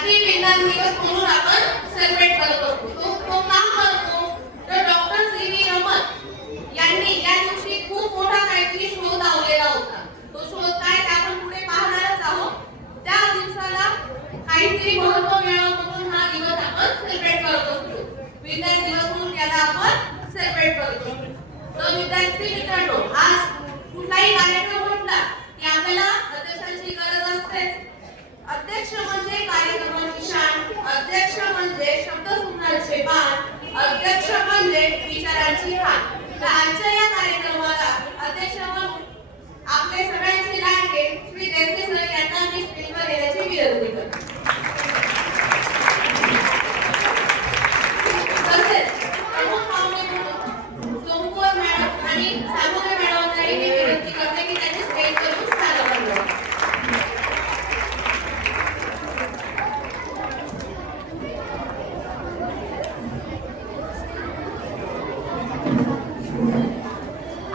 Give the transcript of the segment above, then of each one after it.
राष्ट्रीय विज्ञान दिवस म्हणून आपण सेलिब्रेट करत असतो. तो का करतो तर डॉक्टर सी.व्ही. रमन यांनी या दिवशी खूप मोठा काहीतरी शोध लावलेला होता. तो शोध काय ते आपण पुढे पाहणारच आहोत. त्या दिवसाला काहीतरी महत्त्व मिळावं म्हणून हा दिवस आपण सेलिब्रेट करत असतो. विज्ञान दिवस म्हणून त्याला आपण सेलिब्रेट करतो. तर विद्यार्थी मित्रांनो, आज कुठलाही कार्यक्रम म्हटला की आपल्याला अध्यक्षांची गरज असते. अध्यक्ष म्हणजे कार्यक्रमाची शान, अध्यक्ष म्हणजे शब्द सुमनाचे बाण, अध्यक्ष म्हणजे विचारांची खाण. तर आजच्या या कार्यक्रमाला अध्यक्ष म्हणून आपले सगळ्यांचे लाडके श्री देवते सर यांना मी स्टेजवर येण्याची विनंती करते. तसेच प्रमुख पाहुणे म्हणून सोमवार मॅडम आणि सामुदाय मॅडमांनाही मी विनंती करते की त्यांनी स्टेजवरून स्थानापन्न व्हावं.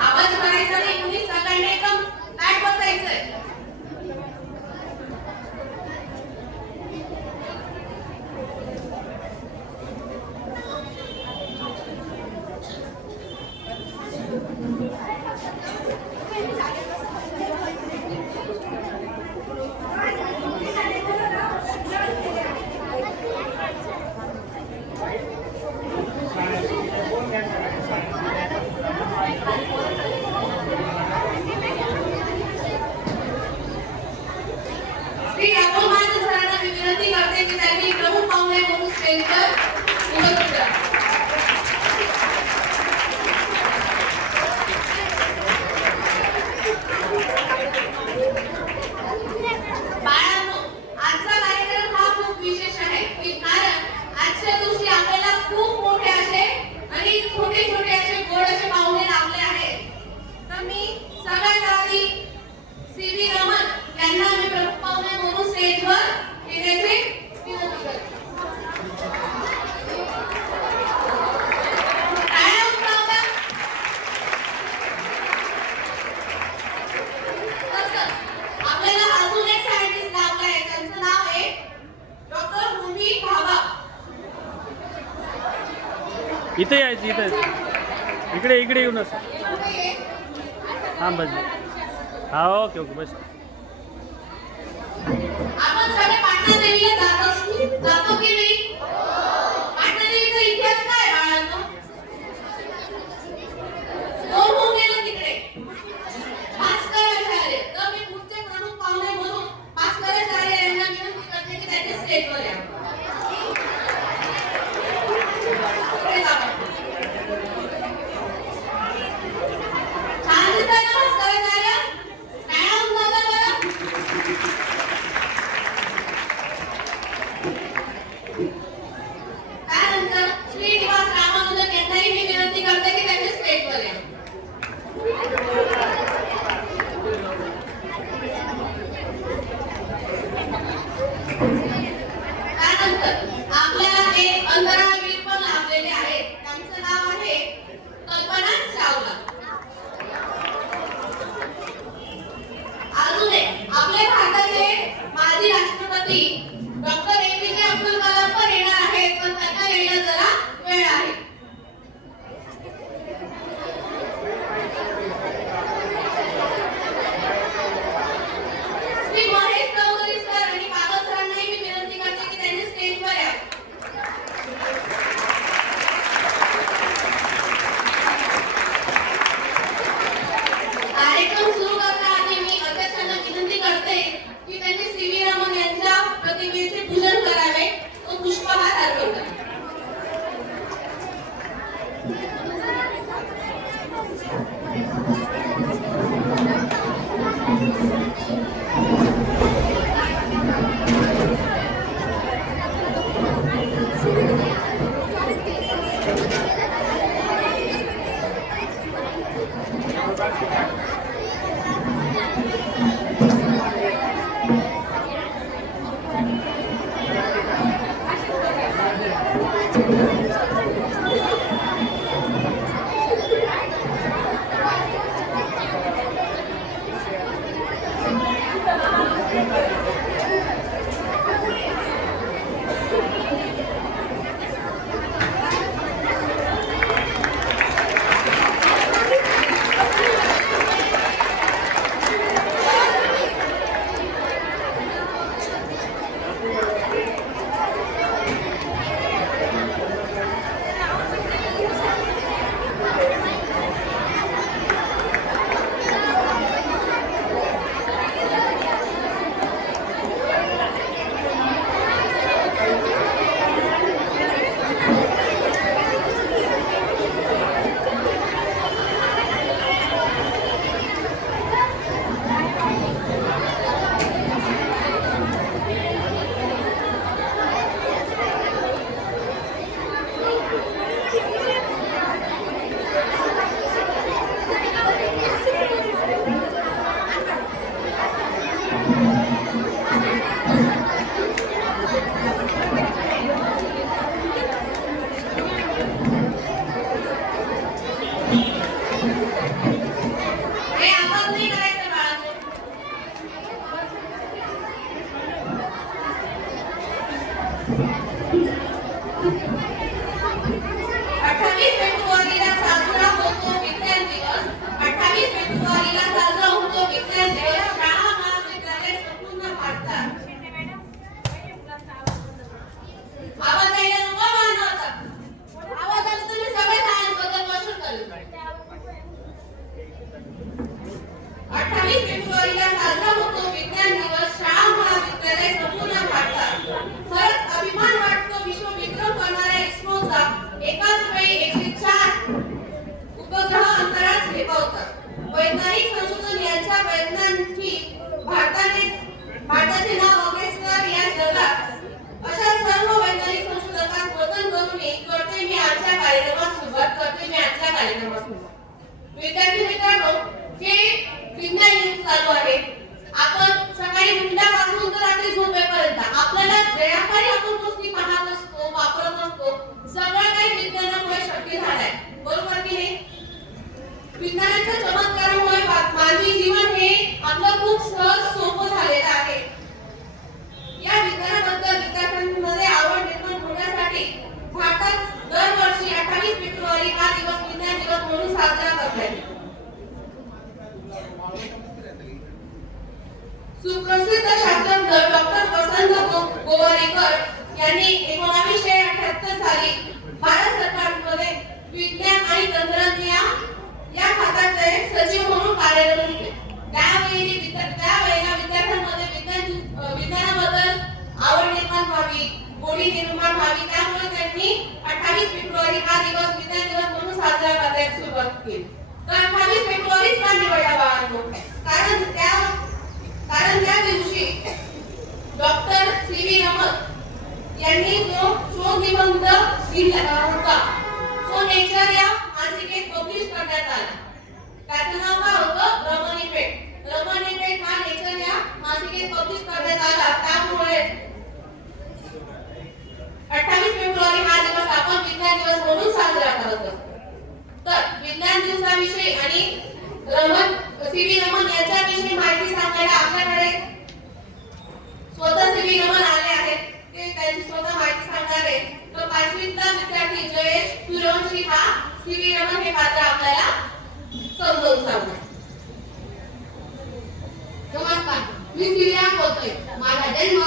आवाज करायचा नाही, तुम्ही सगळ्यांनी एकदम ताट बसायचंय. श्री राहुल महाजन सरांना मी विनंती करते की त्यांनी प्रमुख पाहुणे म्हणून स्टेजवर उपस्थित राहावे. बाळांनो, आजचा कार्यक्रम हा खूप विशेष आहे की कारण आजच्या दिवशी आपल्याला खूप मोठे असे आणि छोटे छोटे असे गोड असे पाहुणे लाभले आहेत. तर मी सगळ्यात आधी सी.व्ही. रमन यांना मी प्रमुख पाहुणे म्हणून स्टेजवर येण्याची विनंती करते. टाळ्या उठवाव्या. तसंच आपल्याला अजून एक सायंटिस्ट लाभला आहे, त्यांचं नाव आहे डॉक्टर भूमी भाभा. इथे यायचं, इथे इकडे इकडे येऊन असं. हां बस. हा ओके ओके बस. आपण सगळे पाटणा देवीला जातो की नाही? पाटणा देवीचा इतिहास काय बाळांनो? कोण होऊन गेलं तिकडे? भास्कराचार्य. तर मी पुढचे प्रमुख पाहुणे म्हणून भास्कराचार्य यांना विनंती करते की त्यांनी स्टेजवर यावं. पुढे जावा. छान दिसतंय ना भास्कराचार्य? टाळ्या उठवा बरं. त्यानंतर श्रीनिवास रामानुजन यांनाही मी विनंती करते की त्यांनी स्टेजवर यावं. त्यानंतर आपल्याला एक अंतराळवीर पण लाभलेले आहेत. त्यांचं नाव आहे कल्पना चावला. अजून एक आपल्या भारताचे माजी राष्ट्रपती डॉक्टर ए.पी.जे. अब्दुल कलाम पण येणार आहेत, पण त्यांना यायला जरा वेळ आहे. श्री महेश चौधरी सर आणि पागल सरांनाही मी विनंती करते की त्यांनी स्टेजवर यावं. कार्यक्रम सुरू करण्याआधी मी अध्यक्षांना विनंती करते की त्यांनी सी.व्ही. रमन यांच्या प्रतिमेचे पूजन करावे. तो पुष्पहार अर्पण करावा. 28 फेब्रुवारीला साजरा होतो विज्ञान दिवस शाळा महाविद्यालय संपूर्ण भारतात. खरंच अभिमान वाटतो विश्वविक्रम करणाऱ्या इस्रोचा एकाच वेळी 104 उपग्रह अंतराळात झेपावतात. वैज्ञानिक संशोधन यांच्या प्रयत्नांची भारताचे नाव अग्रेसर या जगात. अशा सर्व वैज्ञानिक संशोधकांस वंदन करून करते मी आजच्या कार्यक्रमास सुरुवात विद्यार्थी मित्रांनो, हे विज्ञान युग चालू आहे. आपण सकाळी उठल्यापासून तर रात्री झोपेपर्यंत आपल्याला ज्या काही आपण गोष्टी पाहत असतो, वापरत असतो, सगळं काही विज्ञानामुळे शक्य झालंय. बरोबर की नाही? विज्ञानाच्या चमत्कारामुळे मानवी जीवन हे आपलं खूप सहज सोपं झालेलं आहे. या विज्ञानाबद्दल विद्यार्थ्यांमध्ये आवड निर्माण होण्यासाठी भारतात दरवर्षी 28 फेब्रुवारी हा दिवस विज्ञान दिवस म्हणून साजरा करतात. सुप्रसिद्ध शास्त्रज्ञ डॉक्टर वसंत गोवारीकर यांनी 1978 साली भारत सरकारमध्ये विज्ञान आणि तंत्रज्ञान या खात्याचे सचिव म्हणून कार्यरत होते. त्यावेळेला विद्यार्थ्यांमध्ये विज्ञानाबद्दल आवड निर्माण व्हावी, गोडी निर्माण व्हावी, त्यामुळे त्यांनी 28 फेब्रुवारी हा दिवस विज्ञान दिवस म्हणून साजरा करण्यास सुरुवात केली. तर 28 फेब्रुवारीच का निवडला बाळांनो? कारण त्या दिवशी डॉक्टर सी.व्ही. रमन यांनी जो शोध निबंध लिहिला होता तो नेचर या मासिकेत पब्लिश करण्यात आला. त्याचं नाव काय होतं? रमन इफेक्ट. रमन इफेक्ट हा नेचर या मासिकेत पब्लिश करण्यात आला. त्यामुळे 28 फेब्रुवारी हा दिवस आपण विज्ञान दिवस म्हणून साजरा करत असतो. तर विज्ञान दिवसाविषयी आणि सी.व्ही. रमन यांच्याविषयी माहिती सांगायला आपल्याकडे स्वतः सी.व्ही. रमन आले आहेत. ते त्यांची स्वतः माहिती सांगणार आहेत. तर 5वीतला विद्यार्थी जयेश सूर्यवंशी हा सी.व्ही. रमन हे पात्र आपल्याला समजावून सांगणार. नमस्कार, मी सी.व्ही. बोलतोय. माझा जन्म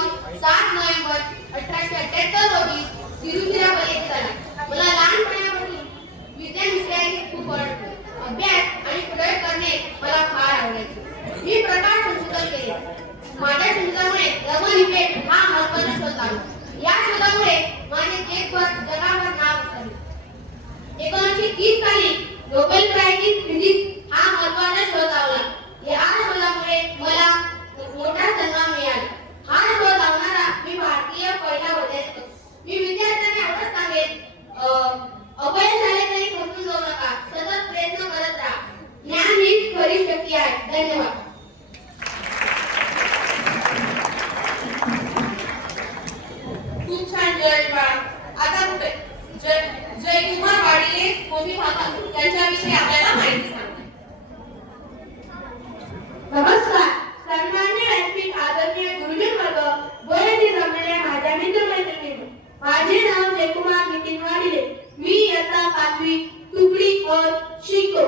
7 नोव्हेंबर 1878 रोजी तिरुचिरापल्ली येथे झाला. मला लहानपणापासून विज्ञान विषयाची खूप आवड. अभ्यास आणि प्रयोग करणे मला फार आवडायचे. मी प्रकाश संशोधन केले. माझ्या शोधामुळे रमन इफेक्ट हा महत्त्वाचा शोध आला. या शोधामुळे माझे जगभर नाव पसरले. 1930 साली नोबेल प्राइज इन फिजिक्स हा महत्त्वाचा शोध लावला. या शोधामुळे मला मोठा सन्मान मिळाला. हा शोध लावणारा मी भारतीय पहिला वैज्ञानिक. मी विद्यार्थ्यांना एवढंच सांगेन, अपयश झाले तरी खचून जाऊ नका, सतत प्रयत्न करत राहा. ज्ञान हीच खरी शक्ती आहे. धन्यवाद. खूप छान जयेश बाळा. आता कुठे जयकुमार वाडिले कोणी भागात त्यांच्याविषयी आपल्याला माहिती सांगतात. नमस्कार, सन्माननीय व्यासपीठ, आदरणीय गुरुजन वर्ग व येथे जमलेल्या माझ्या मित्रमैत्रिणींनो, माझे नाव जयकुमार नितीन वाडिले. मी इयत्ता 5वी तुकडी और शिकतो.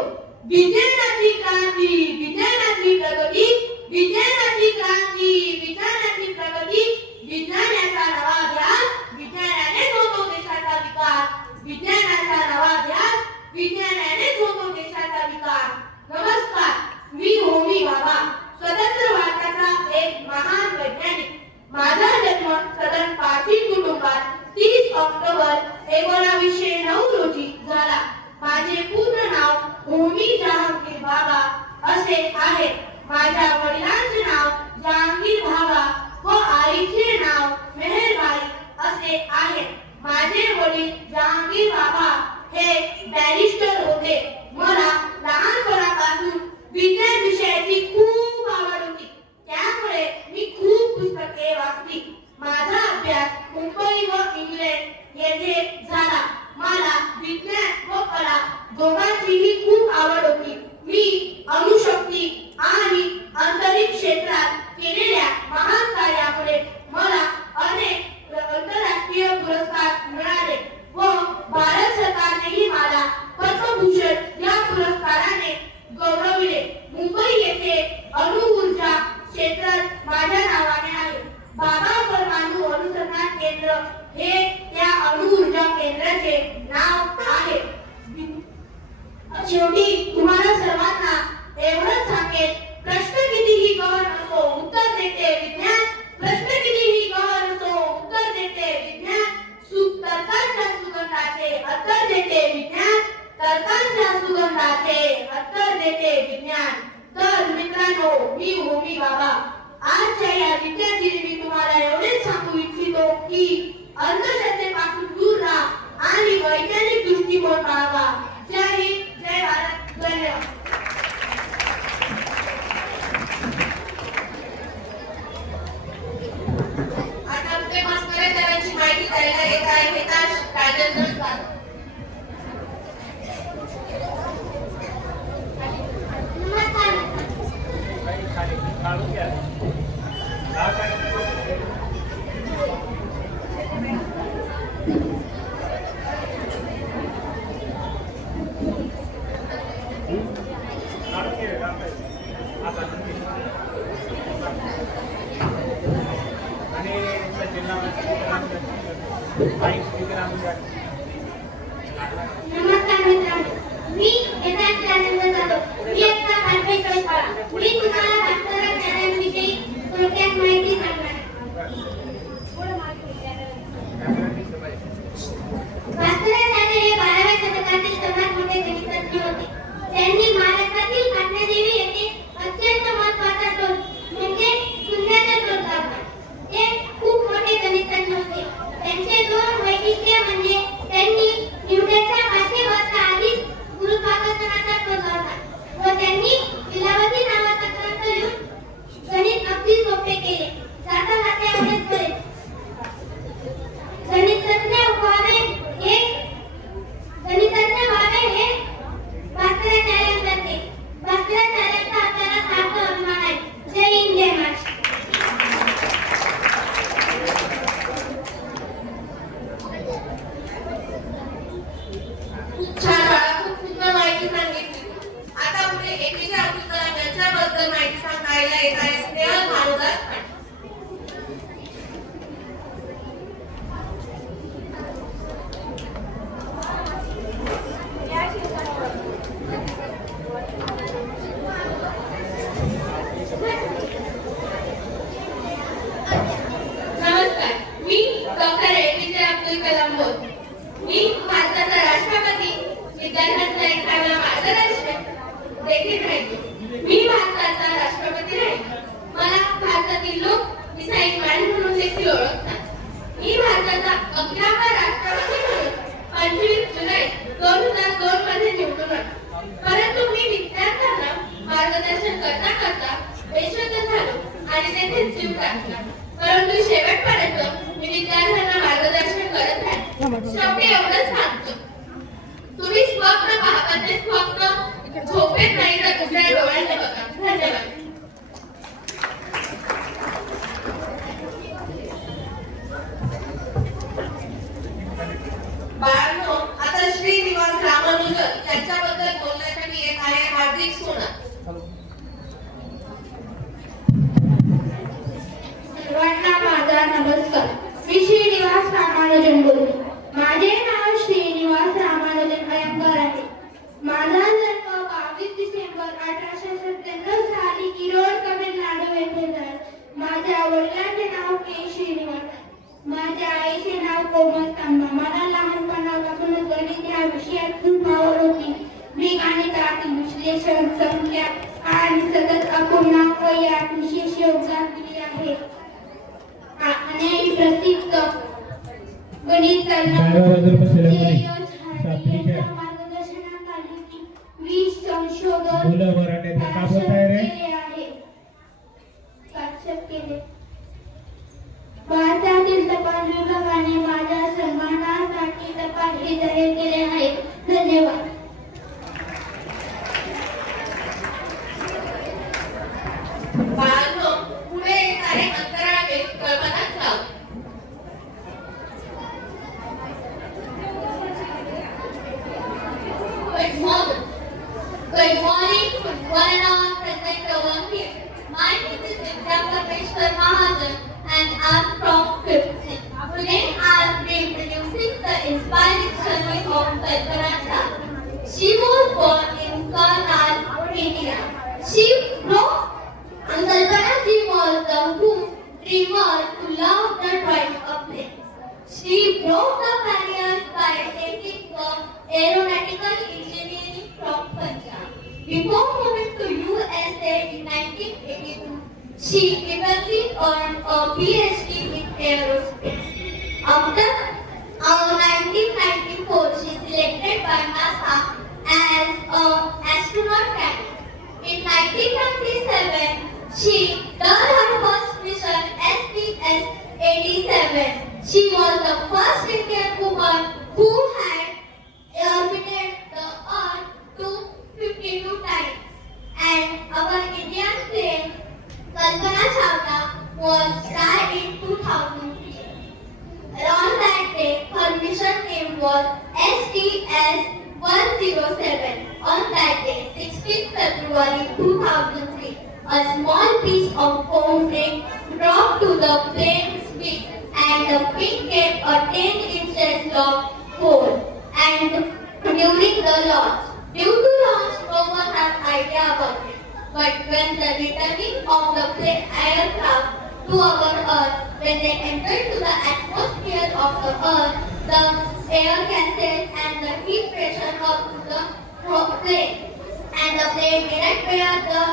विज्ञानाची क्रांती, विज्ञानाची प्रगती, विज्ञानाची क्रांती, विज्ञानाची प्रगती, विज्ञानाचा नवा ध्यास, विज्ञानानेच होतो देशाचा विकास. विज्ञानाचा नवा ध्यास, विज्ञानानेच होतो देशाचा विकास. नमस्कार, मी होमी भाभा, स्वतंत्र भारताचा एक महान वैज्ञानिक. माझा जन्म सदन पाटील कुटुंबात 30 ऑक्टोबर 1909 रोजी झाला. माझे पूर्ण नाव होमी जहांगीर भाभा असे आहे. माझ्या वडिलांचे नाव जहांगीर भाभा व आईचे नाव मेहरबाई असे आहे. माझे वडील जहांगीर भाभा हे बॅरिस्टर होते. मला लहानपणापासून विज्ञान विषयाची खूप आवड होती. त्यामुळे मी खूप पुस्तके वाचली. माझा अभ्यास मुंबई व इंग्लंड येथे झाला. मला विज्ञान व कला दोघांचीही खूप आवड होती. मी अणुशक्ती आणि अंतरिक्ष क्षेत्रात केलेल्या महान कार्यामुळे मला अनेक आंतरराष्ट्रीय पुरस्कार मिळाले व भारत सरकारनेही मला पद्मभूषण या पुरस्कार देते विज्ञान. तर मित्रांनो, मी होमी बाबा आजच्या या विद्यार्थी मी तुम्हाला एवढेच सांगू इच्छितो की अंधश्रद्धेपासून दूर राहा आणि वैज्ञानिक दृष्टिकोन बाळगा. जय हिंद, जय भारत, धन्यवाद. आता आपले भास्कराचार्यांची माहिती द्यायला येत आहे हिताश राजेंद्र जाधव. काढून घ्या. नमस्कार मित्रांनो, मी हिताश राजेंद्र जाधव. मी आता 5वी शाळा. मी तुम्हाला भास्कराचार्यांविषयी थोडक्यात माहिती सांगणार आहे. भास्कराचार्य हे 12व्या शतकातील सर्वात मोठे गणितज्ञ होते. त्यांनी महाराष्ट्रातील पाटणादेवी येथे अत्यंत महत्त्वाचा शोध म्हणजे शून्याचा शोध लावला. ते खूप मोठे गणितज्ञ होते. त्यांचे दोन वैशिष्ट्ये म्हणजे त्यांनी न्यूटनच्या 500 वर्ष आधीच गुरुत्वाकर्षणाचा शोध लावला व त्यांनी लीलावती नावाचा ग्रंथ लिहून गणित अगदी सोपे केले. जाता जाता एवढेच बरेच. गणितज्ञ व्हावे हे भास्कराचार्यांसारखे. भास्कराचार्यांचा आपल्याला सार्थ अभिमान आहे. जय हिंद, जय महाराष्ट्र. खूप छान बाळा, खूप सुंदर माहिती सांगितली. आता पुढे एपीजे अब्दुल कलाम यांच्याबद्दल माहिती सांगायला येत आहे स्नेहल भानुदास पाटील. नमस्कार, मी डॉक्टर एपीजे अब्दुल कलाम बोलते. मी भारताचा राष्ट्रपती, विद्यार्थ्यांचा एक चांगला मार्गदर्शक देखील राहिलो. मी भारताचा राष्ट्रपती राहिलो. मला भारतातील लोक मिसाईल मॅन म्हणून देखील ओळखतात. मी भारताचा 11वा राष्ट्रपती म्हणून 25 जुलै 2002 मध्ये निवडून आलो. परंतु मी विद्यार्थ्यांना मार्गदर्शन करता करता बेशुद्ध झालो आणि तेथे जीव टाकला. परंतु शेवटपर्यंत मी विद्यार्थ्यांना मार्गदर्शन करत राहिले. शेवटी एवढंच सांगतो, तुम्ही स्वप्न पहा पण ते स्वप्न झोपेत नाही तर उघड्या डोळ्याने बघा. धन्यवाद. बाळांनो, आता श्रीनिवास रामानुजन यांच्याबद्दल बोलण्यासाठी येत आहे हार्दिक सोना. सर्वांना माझा नमस्कार. मी श्रीनिवास रामानुजन बोलते. माझे नाव श्रीनिवास रामानुजन अयंगार आहे. माझा जन्म 22 डिसेंबर 1897 साली किरोड, तमिळनाडू येथे झाला. माझ्या वडिलांचे नाव के. श्रीनिवास आहे. माझ्या आईचे नाव कोमल तांबा. मला लहानपणापासूनच गणित या विषयात खूप आवड होती. मी गणितातील विश्लेषण, संख्या आणि सतत अपूर्णांक यात विशेष योगदान दिले आहे. अनेक प्रसिद्ध गणितज्ञ मार्गदर्शनाखाली 20 संशोधन केले. भारतातील टपाल विभागाने माझ्या सन्मानासाठी टपाल हे जाहीर केले आहे. धन्यवाद. बाळांनो, पुढे येत आहे अंतराळवीर Kalpana Chawla. Good morning to one and all present over here. My name is Vidya Parmeshwar Mahajan and I'm from 5th C. Today I'll be introducing the inspiring journey of Kalpana Chawla. She was born in Karnal, India. She broke and Kalpana ji was the dreamer who loved the drawing of planes. She broke the barriers by taking the aeronautical engineering from Punjab. Before moving to USA in 1982, she eventually earned a PhD in aerospace. After 1994, she selected by NASA as an astronaut candidate. In 1997, she done her first mission STS-87. She was the first Indian woman who had orbited the Earth 252 times. And our Indian plane Kalpana Chawla was died in 2003. On that day, her mission name was STS-107. On that day, 16th February 2003, a small piece of foam ring dropped to the plane's wing and the wing gave a 10 inches long hole. And during the launch, due to launch, no one had idea about it. But when the returning of the aircraft to our Earth, when they entered to the atmosphere of the Earth, the air gases and the heat pressure up to the plane, and the plane didn't bear the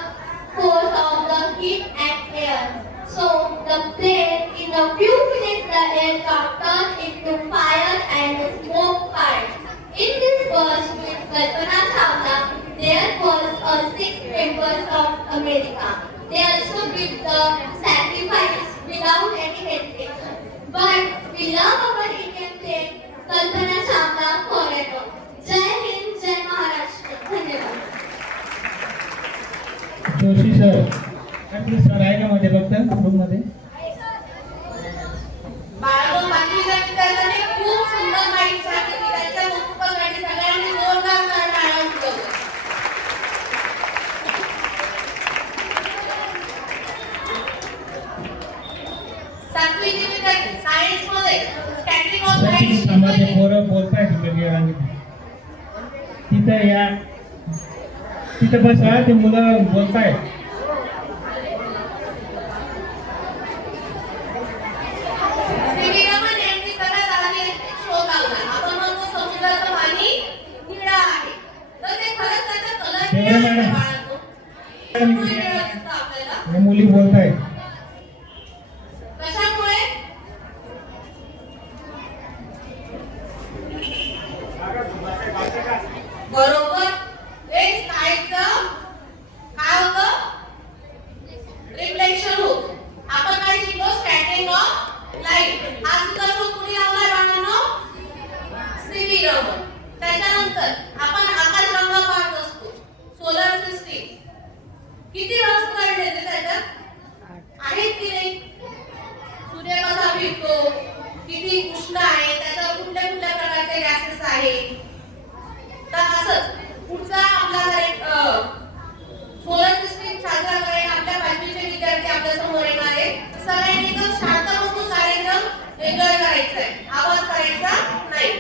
force of the heat and air. So the plane, in a few minutes, the aircraft turned into fire and smoke fire. In this burst with Kalpana Chawla, there was a 6 members of America. They also did the sacrifice without any hesitation. But we love our Indian plane, Kalpana Chawla forever. Jai Hind, Jai Maharashtra. धन्यवाद. Joshi sir आपले sir आहे का मध्ये फक्त रूममध्ये? बाळगो पाटीलच्या विद्यार्थ्यांनी खूप सुंदर माहिती सांगितली. त्यांच्या वक्तव्यासाठी सगळ्यांनी जोरदार टाळ्या वाजवल्या. सातवीचे विद्यार्थी सायन्स मध्ये स्टॅटिक ऑफ लाईट समाज पोरं बोलतायत वेगवेगळ्या रांगेत. तिथं बसा, ते मुलं बोलतायत. श्रीरमण यांनी सगळ्यात आधी शोध लावला. आपण म्हणतो समुद्राचं पाणी निळं आहे, तर ते खरंच त्याचा कलर निळा आहे बाळांनो. त्यामुळे निळं दिसतं आपल्याला. या मुली बोलतायत. कशामुळे? बरोबर. एक स्कायचं काय होतं? रिफ्लेक्शन होत. आपण काय शिकलो? Scattering of light. हा सुद्धा शोध कुणी लावलाय बाळांनो? सीव्ही रमण. त्याच्यानंतर आपण आकाशगंगा पाहत असतो. सोलर सिस्टीम किती रहस्यमय येते त्याच्यात आहेत की नाही? सूर्य कसा फिरतो, किती उष्ण आहे, त्याच्यावर कुठल्या कुठल्या प्रकारचे गॅसेस आहेत. तर असंच पुढचा आपला सोलर सिस्टीम साजरा करायला आपल्या 5वीचे विद्यार्थी आपल्या समोर येणार आहे. सगळ्यांनी एकदम शांत बसून कार्यक्रम एन्जॉय करायचा आहे, आवाज करायचा नाही.